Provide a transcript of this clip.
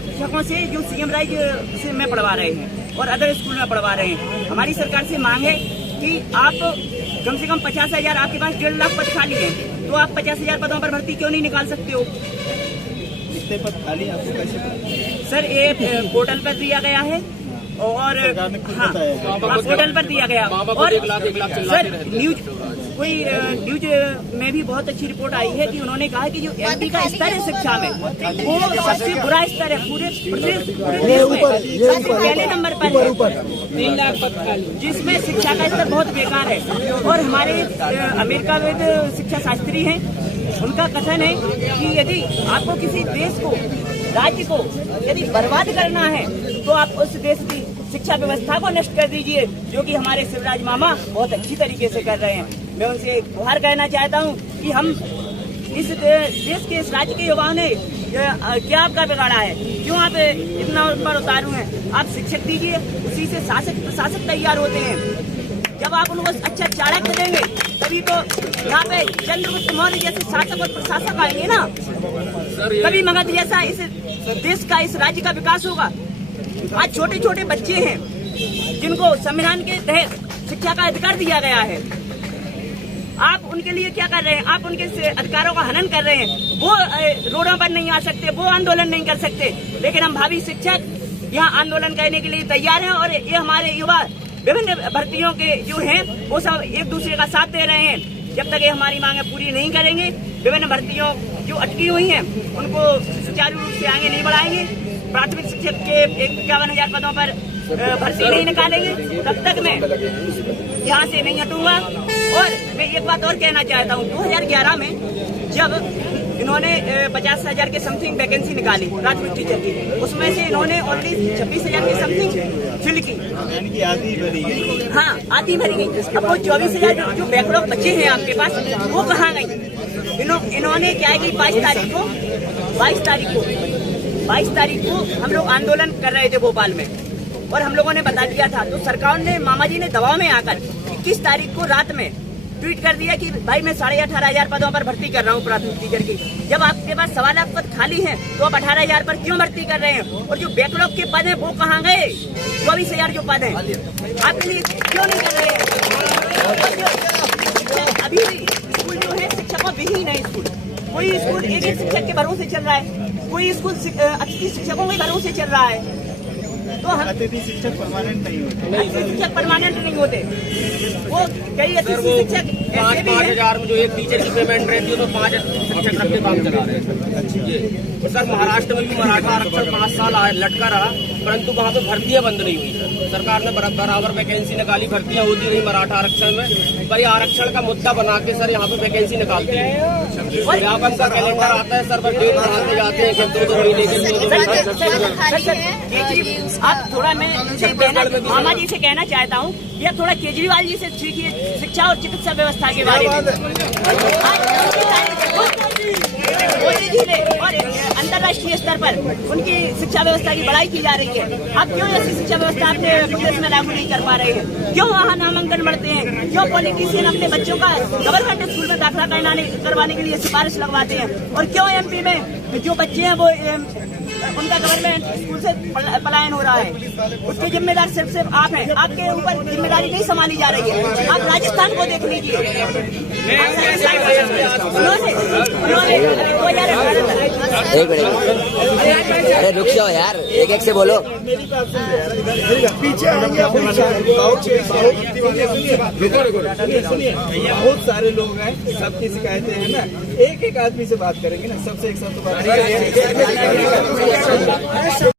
शिक्षकों से जो सीएम राइज से में पढ़वा रहे हैं और अदर स्कूल में पढ़वा रहे हैं। हमारी सरकार से मांग है कि आप कम से कम 50,000, आपके पास 1.5 लाख पद खाली हैं, तो आप 50,000 पदों पर भर्ती क्यों नहीं निकाल सकते हो? कितने पद खाली आपको कैसे पता? सर ये पोर्टल पर दिया गया है और हाँ पोर्टल पर दिया गया। और सर न्यूज में भी बहुत अच्छी रिपोर्ट आई है कि उन्होंने कहा कि जो एमपी का स्तर है शिक्षा में वो सबसे बुरा स्तर है पूरे देश में, सबसे पहले नंबर पर है 3 लाख पद खाली, जिसमें शिक्षा का स्तर बहुत बेकार है। और हमारे अमेरिकाविद शिक्षा शास्त्री हैं, उनका कथन है कि यदि आपको किसी देश को, राज्य को यदि बर्बाद करना है तो आप उस देश की शिक्षा व्यवस्था को नष्ट कर दीजिए, जो कि हमारे शिवराज मामा बहुत अच्छी तरीके से कर रहे हैं। मैं उनसे एक गुहार कहना चाहता हूं कि हम इस देश के, इस राज्य के युवाओं ने क्या आपका बिगाड़ा है, क्यों आप इतना उन पर उतारू हैं? आप शिक्षक दीजिए, उसी से शासक प्रशासक तैयार होते हैं। जब आप उनको अच्छा चाणक्य देंगे तभी तो यहाँ पे चंद्रगुप्त मौर्य जैसे शासक और प्रशासक आएंगे ना, तभी मगध जैसा इस देश का, इस राज्य का विकास होगा। आज छोटे छोटे बच्चे हैं जिनको संविधान के तहत शिक्षा का अधिकार दिया गया है, आप उनके लिए क्या कर रहे हैं? आप उनके अधिकारों का हनन कर रहे हैं। वो रोडों पर नहीं आ सकते, वो आंदोलन नहीं कर सकते, लेकिन हम भावी शिक्षक यहाँ आंदोलन करने के लिए तैयार हैं। और ये हमारे युवा विभिन्न भर्तियों के जो हैं वो सब एक दूसरे का साथ दे रहे हैं। जब तक ये हमारी मांगे पूरी नहीं करेंगे, विभिन्न भर्तियों जो अटकी हुई हैं उनको सुचारू रूप से आगे नहीं बढ़ाएंगे, प्राथमिक शिक्षक के 51,000 पदों पर भर्ती नहीं निकालेंगे, तब तक मैं यहाँ से नहीं हटूंगा। और मैं एक बात और कहना चाहता हूँ, 2011 में जब इन्होंने 50,000 के समथिंग वैकेंसी निकाली प्राथमिक टीचर की, उसमें से इन्होंने ऑलरेडी 26,000 के समथिंग फिल की, आधी भरी गई। हाँ आधी भरी गई। अब वो 24,000 जो बैकलॉग बचे हैं आपके पास, वो कहाँ गई? इन्होंने क्या है कि 22 तारीख को हम लोग आंदोलन कर रहे थे भोपाल में, और हम लोगों ने बता दिया था, तो सरकार ने, मामा जी ने दबाव में आकर 21 तारीख को रात में ट्वीट कर दिया कि भाई मैं 18,500 पदों पर भर्ती कर रहा हूँ प्राथमिक टीचर की। जब आपके पास 1.25 लाख पद खाली हैं तो आप 18,000 पर क्यों भर्ती कर रहे हैं? और जो बैकलॉग के पद हैं वो कहाँ गए? 24,000 जो पद हैं आपके लिए क्यों नहीं कर रहे हैं? अभी भी स्कूल जो है शिक्षकों विहीन है। स्कूल, कोई स्कूल एक शिक्षक के भरोसे चल रहा है, कोई स्कूल अतिथि शिक्षकों के भरोसे चल रहा है। तो हम अतिथि शिक्षक परमानेंट नहीं होते, अतिथि शिक्षक परमानेंट नहीं होते। वो कई अतिथि शिक्षक 5,000 में जो एक टीचर की पेमेंट रहती है तो 5 शिक्षक रख के काम चला रहे हैं। तो सर महाराष्ट्र में भी मराठा आरक्षण 5 साल लटका रहा, परंतु वहाँ पे भर्तियां बंद नहीं हुई। सरकार ने बराबर वैकेंसी निकाली, भर्तियां होती रही मराठा आरक्षण में, पर ये आरक्षण का मुद्दा बना के सर यहाँ पे वैकेंसी निकालते हैं। विज्ञापन का कैलेंडर आता है सर, बस डेट बढ़ाते जाते हैं कि 2 महीने के। आप थोड़ा, मैं मामा जी से कहना चाहता हूँ, या थोड़ा केजरीवाल जी से सीखिए शिक्षा और चिकित्सा व्यवस्था के बारे में। मोदी जी ने और अंतर्राष्ट्रीय स्तर पर उनकी शिक्षा व्यवस्था की बड़ाई की जा रही है। आप क्यों ऐसी शिक्षा व्यवस्था अपने प्रदेश में लागू नहीं कर पा रहे हैं? क्यों वहाँ नामांकन बढ़ते हैं? क्यों पॉलिटिशियन अपने बच्चों का गवर्नमेंट स्कूल में दाखिला करवाने के लिए सिफारिश लगवाते हैं? और क्यों एमपी में जो बच्चे हैं वो उनका गवर्नमेंट स्कूल से पलायन हो रहा है? उसके जिम्मेदार सिर्फ आप हैं। आपके ऊपर जिम्मेदारी नहीं संभाली जा रही है। आप राजस्थान को देख लीजिए, अरे रुक जाओ यार, एक से बोलो। पीछे बहुत सारे लोग हैं, सबकी शिकायतें हैं ना, एक आदमी से बात करेंगे ना, सबसे एक साथ बात